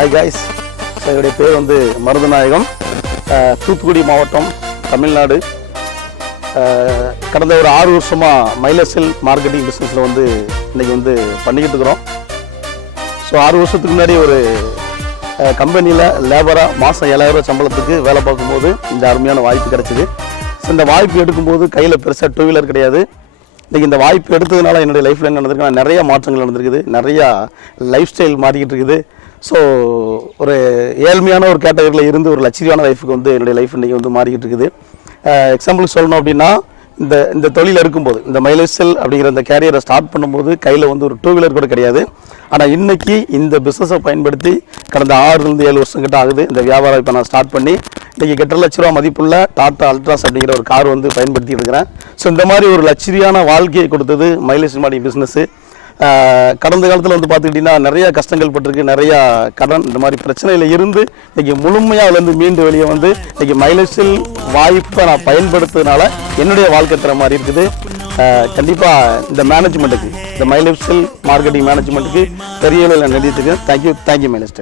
Hi guys என்னுடைய பேர் வந்து மருதநாயகம். தூத்துக்குடி மாவட்டம் தமிழ்நாடு. கடந்த ஒரு ஆறு வருஷமாக மைலசெல் மார்க்கெட்டிங் பிஸ்னஸில் வந்து இன்றைக்கி வந்து பண்ணிக்கிட்டு இருக்கிறோம். ஸோ ஆறு வருஷத்துக்கு முன்னாடி ஒரு கம்பெனியில் லேபராக மாதம் ஏழாயிரம் சம்பளத்துக்கு வேலை பார்க்கும்போது இந்த அருமையான வாய்ப்பு கிடச்சிது. ஸோ இந்த வாய்ப்பு எடுக்கும்போது கையில் பெருசாக டூ வீலர் கிடையாது. இன்றைக்கி இந்த வாய்ப்பு எடுத்ததுனால என்னுடைய லைஃப்பில் என்ன நடந்திருக்கு? நிறைய மாற்றங்கள் நடந்திருக்குது. நிறையா லைஃப் ஸ்டைல் மாறிக்கிட்டு இருக்குது. ஸோ ஒரு ஏழ்மையான ஒரு கேட்டகரியில் இருந்து ஒரு லட்சரியான லைஃபுக்கு வந்து என்னுடைய லைஃப் இன்றைக்கி வந்து மாறிக்கிட்டு இருக்குது. எக்ஸாம்பிள் சொல்லணும் அப்படின்னா இந்த இந்த தொழில் இருக்கும்போது இந்த மைலேசல் அப்படிங்கிற இந்த கேரியரை ஸ்டார்ட் பண்ணும்போது கையில் வந்து ஒரு டூ வீலர் கூட கிடையாது. ஆனால் இன்றைக்கி இந்த பிஸ்னஸை பயன்படுத்தி கடந்த ஆறுலேருந்து ஏழு வருஷம் கிட்ட ஆகுது. இந்த வியாபாரம் இப்போ நான் ஸ்டார்ட் பண்ணி இன்றைக்கி எட்டு லட்ச ரூபா மதிப்புள்ள டாட்டா அல்ட்ராஸ் அப்படிங்கிற ஒரு கார் வந்து பயன்படுத்தி இருக்கிறேன். ஸோ இந்த மாதிரி ஒரு லட்சரியான வாழ்க்கையை கொடுத்தது மைலேஜ் மாடி பிஸ்னஸ்ஸு கடந்த காலத்தில் வந்து பார்த்துக்கிட்டிங்கன்னா நிறைய கஷ்டங்கள் பட்டிருக்கு. நிறையா கடன் இந்த மாதிரி பிரச்சனையில் இருந்து இன்றைக்கி முழுமையாக அதுலேருந்து மீண்டு வெளியே வந்து இன்றைக்கி மைலேஜில் வாய்ப்பை நான் பயன்படுத்துறதுனால என்னுடைய வாழ்க்கை தர மாதிரி இருக்குது. கண்டிப்பாக இந்த மேனேஜ்மெண்ட்டுக்கு இந்த மைலேஜ் மார்க்கெட்டிங் மேனேஜ்மெண்ட்டுக்கு பெரிய அளவில் நான் தேங்க்யூ தேங்க்யூ மைலேஜ்